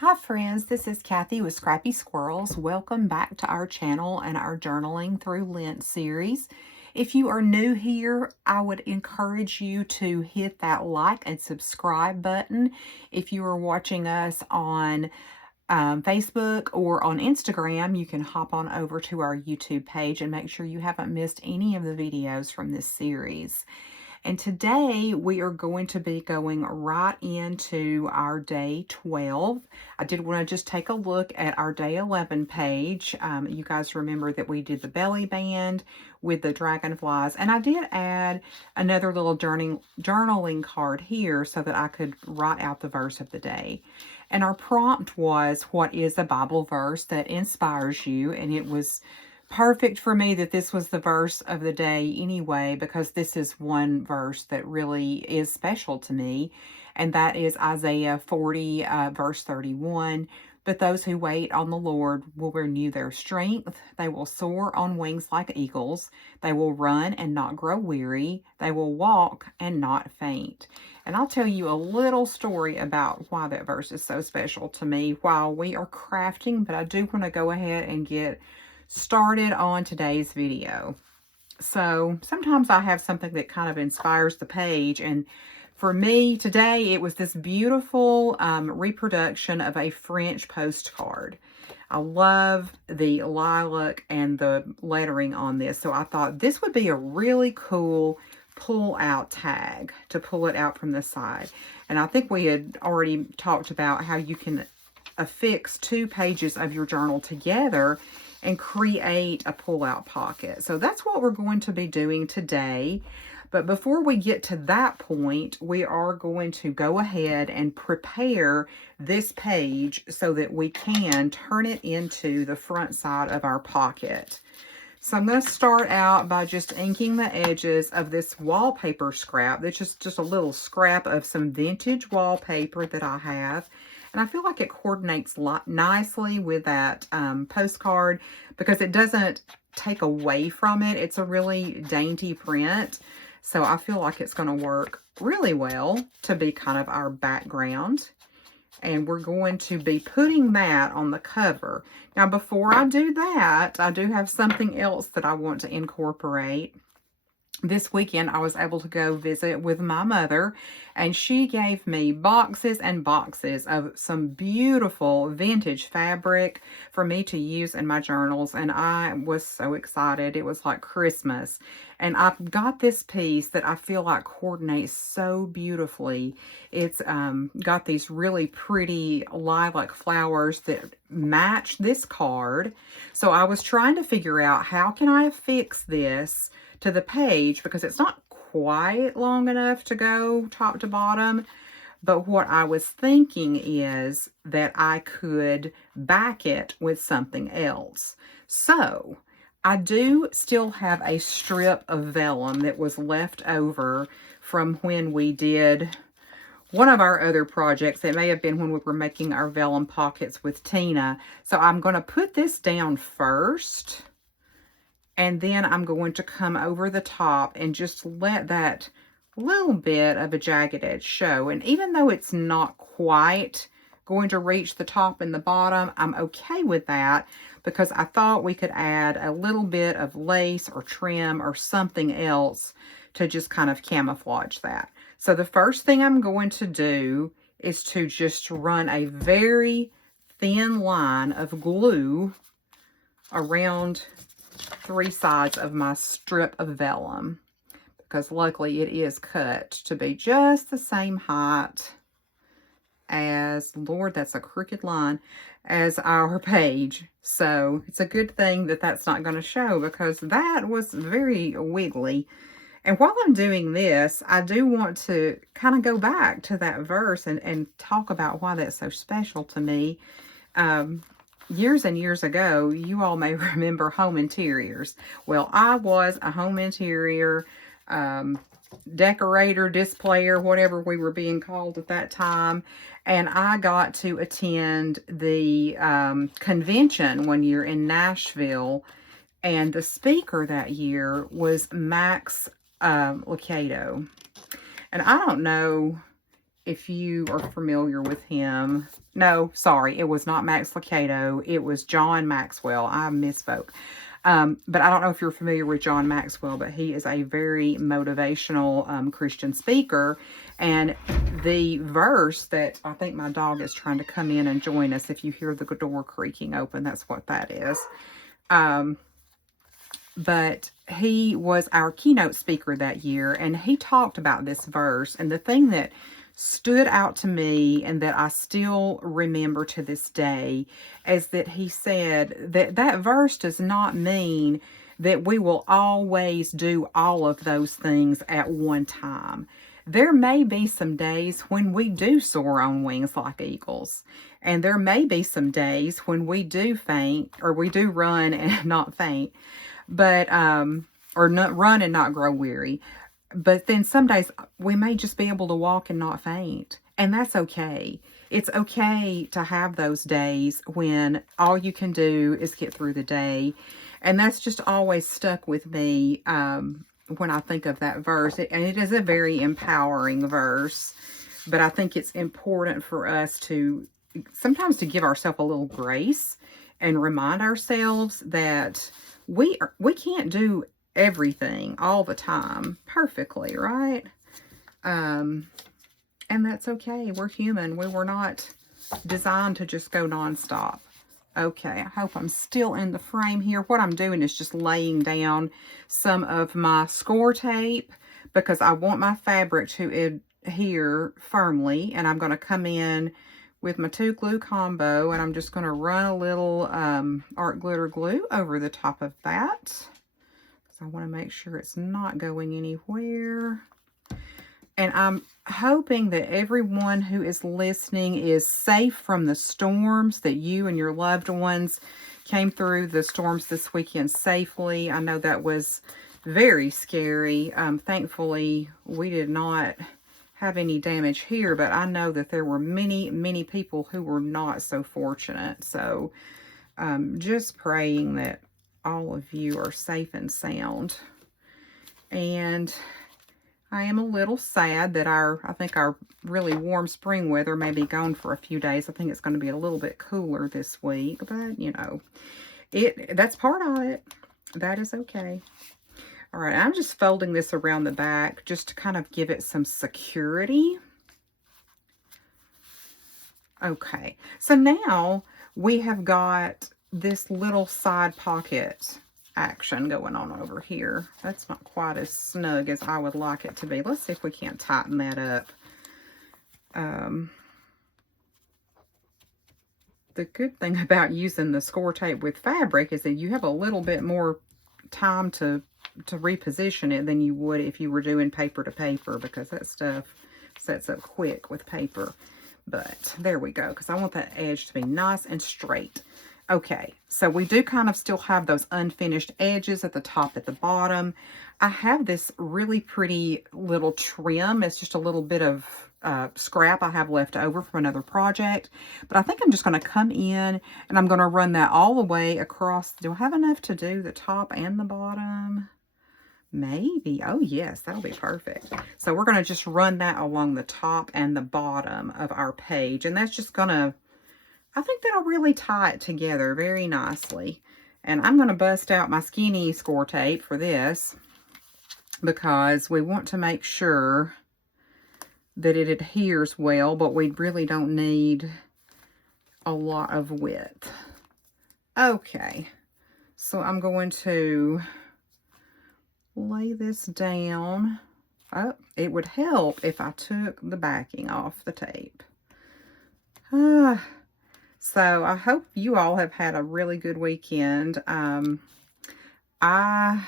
Hi friends, this is Kathy with Scrappy Squirrels. Welcome back to our channel and our Journaling Through Lent series. If you are new here, I would encourage you to hit that like and subscribe button. If you are watching us on Facebook or on Instagram, you can hop on over to our YouTube page and make sure you haven't missed any of the videos from this series. And today we are going to be going right into our day 12. I did want to just take a look at our day 11 page. You guys remember that we did the belly band with the dragonflies, and I did add another little journaling card here so that I could write out the verse of the day. And our prompt was, what is a Bible verse that inspires you? And it was perfect for me that this was the verse of the day anyway, because this is one verse that really is special to me, and that is Isaiah 40, verse 31. But those who wait on the Lord will renew their strength. They will soar on wings like eagles. They will run and not grow weary. They will walk and not faint. And I'll tell you a little story about why that verse is so special to me while we are crafting, but I do want to go ahead and get started on today's video. So sometimes I have something that kind of inspires the page, and for me today it was this beautiful reproduction of a French postcard. I love the lilac and the lettering on this, so I thought this would be a really cool pull out tag to pull it out from the side. And I think we had already talked about how you can affix 2 pages of your journal together and create a pull-out pocket. So that's what we're going to be doing today. But before we get to that point, we are going to go ahead and prepare this page so that we can turn it into the front side of our pocket. So I'm going to start out by just inking the edges of this wallpaper scrap. That's just a little scrap of some vintage wallpaper that I have. And I feel like it coordinates nicely with that postcard because it doesn't take away from it. It's a really dainty print. So I feel like it's going to work really well to be kind of our background. And we're going to be putting that on the cover. Now, before I do that, I do have something else that I want to incorporate. This weekend, I was able to go visit with my mother, and she gave me boxes and boxes of some beautiful vintage fabric for me to use in my journals, and I was so excited. It was like Christmas, and I've got this piece that I feel like coordinates so beautifully. It's got these really pretty lilac flowers that match this card, so I was trying to figure out how can I affix this to the page because it's not quite long enough to go top to bottom. But what I was thinking is that I could back it with something else. So I do still have a strip of vellum that was left over from when we did one of our other projects. It may have been when we were making our vellum pockets with Tina. So I'm going to put this down first, and then I'm going to come over the top and just let that little bit of a jagged edge show. And even though it's not quite going to reach the top and the bottom, I'm okay with that because I thought we could add a little bit of lace or trim or something else to just kind of camouflage that. So the first thing I'm going to do is to just run a very thin line of glue around 3 sides of my strip of vellum, because luckily it is cut to be just the same height as, Lord, that's a crooked line, as our page. So it's a good thing that that's not going to show because that was very wiggly. And while I'm doing this, I do want to kind of go back to that verse and talk about why that's so special to me. Years and years ago, you all may remember home interiors. Well, I was a home interior decorator, displayer, whatever we were being called at that time. And I got to attend the convention one year in Nashville. And the speaker that year was Max Lucado. And I don't know if you are familiar with him. No, sorry, it was not Max Lucado. It was John Maxwell. I misspoke. But I don't know if you're familiar with John Maxwell, but he is a very motivational Christian speaker. And the verse that I think my dog is trying to come in and join us, if you hear the door creaking open, that's what that is. But he was our keynote speaker that year, and he talked about this verse. And the thing that stood out to me and that I still remember to this day is that he said that that verse does not mean that we will always do all of those things at one time. There may be some days when we do soar on wings like eagles. And there may be some days when we do faint, or we do run and not faint. But, or not run and not grow weary. But then some days we may just be able to walk and not faint. And that's okay. It's okay to have those days when all you can do is get through the day. And that's just always stuck with me when I think of that verse. And it is a very empowering verse. But I think it's important for us to sometimes to give ourselves a little grace and remind ourselves that we can't do everything all the time perfectly, right? And that's okay. We're human. We were not designed to just go nonstop. Okay, I hope I'm still in the frame here. What I'm doing is just laying down some of my score tape because I want my fabric to adhere firmly, and I'm going to come in with my 2 glue combo, and I'm just going to run a little art glitter glue over the top of that because I want to make sure it's not going anywhere. And I'm hoping that everyone who is listening is safe from the storms, that you and your loved ones came through the storms this weekend safely. I know that was very scary. Thankfully, we did not have any damage here, but I know that there were many, many people who were not so fortunate. So just praying that all of you are safe and sound. And I am a little sad that I think our really warm spring weather may be gone for a few days. I think it's going to be a little bit cooler this week, but you know, that's part of it. That is okay. All right, I'm just folding this around the back just to kind of give it some security. Okay, so now we have got this little side pocket action going on over here. That's not quite as snug as I would like it to be. Let's see if we can't tighten that up. The good thing about using the score tape with fabric is that you have a little bit more time to reposition it than you would if you were doing paper to paper, because that stuff sets up quick with paper. But there we go, because I want that edge to be nice and straight. Okay, so we do kind of still have those unfinished edges at the top, at the bottom. I have this really pretty little trim. It's just a little bit of scrap I have left over from another project. But I think I'm just going to come in and I'm going to run that all the way across. Do I have enough to do the top and the bottom? Maybe. Oh, yes, that'll be perfect. So we're going to just run that along the top and the bottom of our page. And that's just going to, I think that'll really tie it together very nicely. And I'm going to bust out my skinny score tape for this because we want to make sure that it adheres well, but we really don't need a lot of width. Okay, so I'm going to lay this down. Oh, it would help if I took the backing off the tape. So I hope you all have had a really good weekend. I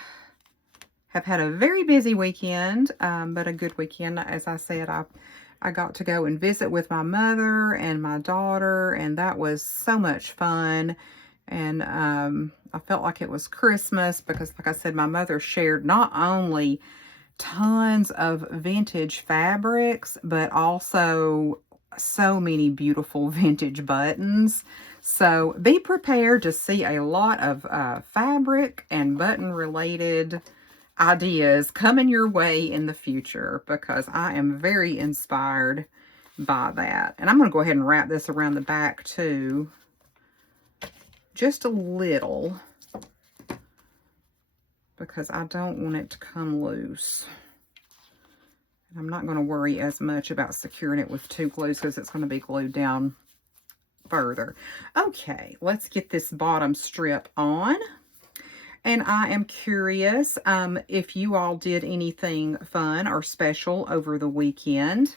have had a very busy weekend, but a good weekend. As I said, I got to go and visit with my mother and my daughter, and that was so much fun. And I felt like it was Christmas because, like I said, my mother shared not only tons of vintage fabrics, but also so many beautiful vintage buttons. So be prepared to see a lot of fabric and button related ideas coming your way in the future, because I am very inspired by that. And I'm going to go ahead and wrap this around the back too. Just a little. Because I don't want it to come loose. I'm not going to worry as much about securing it with 2 glues because it's going to be glued down further. Okay, let's get this bottom strip on. And I am curious if you all did anything fun or special over the weekend.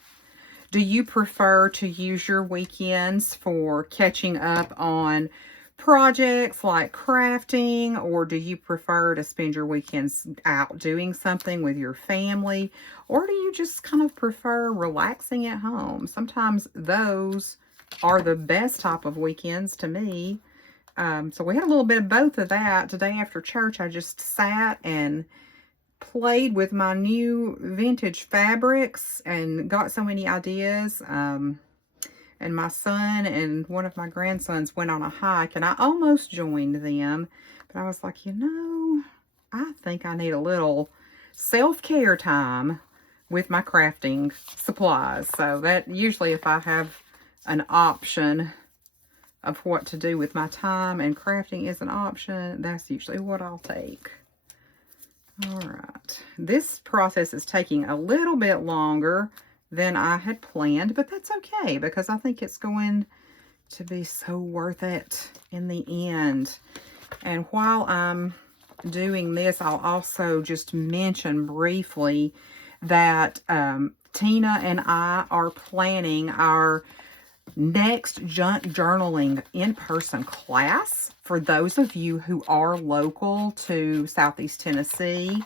Do you prefer to use your weekends for catching up on projects like crafting, or do you prefer to spend your weekends out doing something with your family, or do you just kind of prefer relaxing at home? Sometimes those are the best type of weekends to me. So we had a little bit of both of that. Today after church, I just sat and played with my new vintage fabrics and got so many ideas. And my son and one of my grandsons went on a hike, and I almost joined them. But I was like, you know, I think I need a little self-care time with my crafting supplies. So that usually if I have an option of what to do with my time and crafting is an option, that's usually what I'll take. All right. This process is taking a little bit longer than I had planned, but that's okay because I think it's going to be so worth it in the end. And while I'm doing this, I'll also just mention briefly that Tina and I are planning our next junk journaling in-person class for those of you who are local to Southeast Tennessee.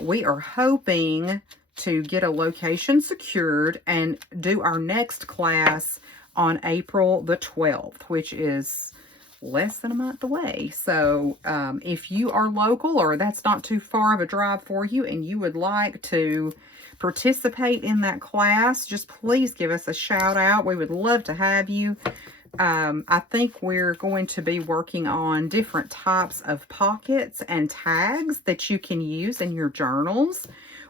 We are hoping to get a location secured and do our next class on April the 12th, which is less than a month away. So if you are local or that's not too far of a drive for you and you would like to participate in that class, just please give us a shout out. We would love to have you. I think we're going to be working on different types of pockets and tags that you can use in your journals.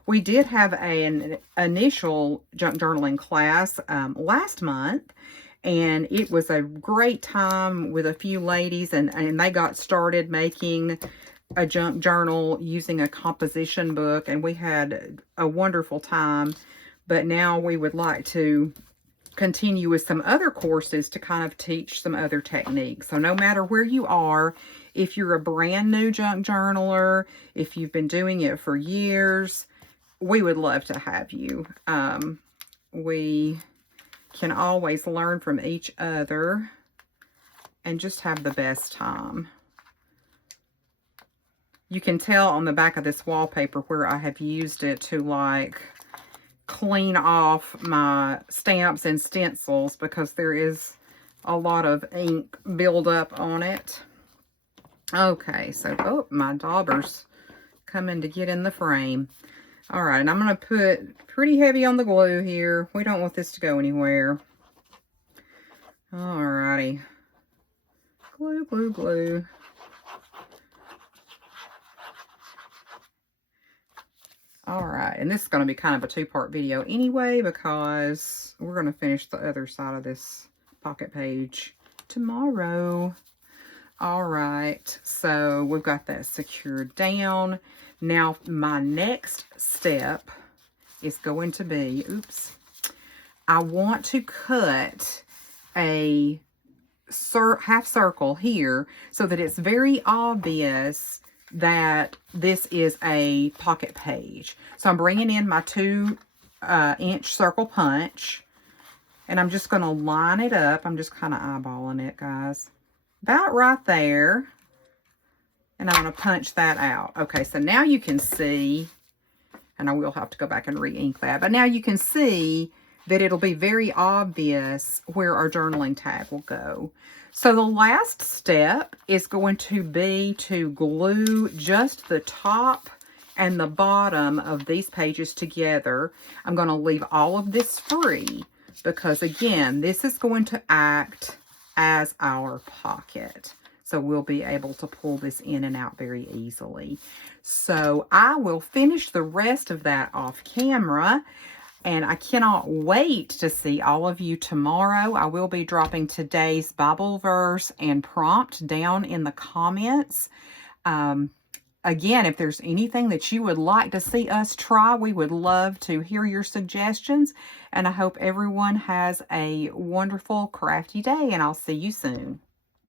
We did have an initial junk journaling class last month, and it was a great time with a few ladies, and they got started making a junk journal using a composition book, and we had a wonderful time. But now we would like to continue with some other courses to kind of teach some other techniques. So no matter where you are, if you're a brand new junk journaler, if you've been doing it for years, we would love to have you. We can always learn from each other and just have the best time. You can tell on the back of this wallpaper where I have used it to like clean off my stamps and stencils because there is a lot of ink buildup on it. Okay, so, oh, my dauber's coming to get in the frame. All right, and I'm going to put pretty heavy on the glue here. We don't want this to go anywhere. All righty. Glue, glue, glue. All right, and this is going to be kind of a 2-part video anyway because we're going to finish the other side of this pocket page tomorrow. All right, so we've got that secured down. Now, my next step is going to be, oops, I want to cut a half circle here so that it's very obvious that this is a pocket page. So I'm bringing in my 2-inch circle punch, and I'm just going to line it up. I'm just kind of eyeballing it, guys. About right there. And I'm going to punch that out. Okay, so now you can see, and I will have to go back and re-ink that, but now you can see that it'll be very obvious where our journaling tag will go. So the last step is going to be to glue just the top and the bottom of these pages together. I'm going to leave all of this free because, again, this is going to act as our pocket. So we'll be able to pull this in and out very easily. So I will finish the rest of that off camera. And I cannot wait to see all of you tomorrow. I will be dropping today's Bible verse and prompt down in the comments. Again, if there's anything that you would like to see us try, we would love to hear your suggestions. And I hope everyone has a wonderful, crafty day, and I'll see you soon.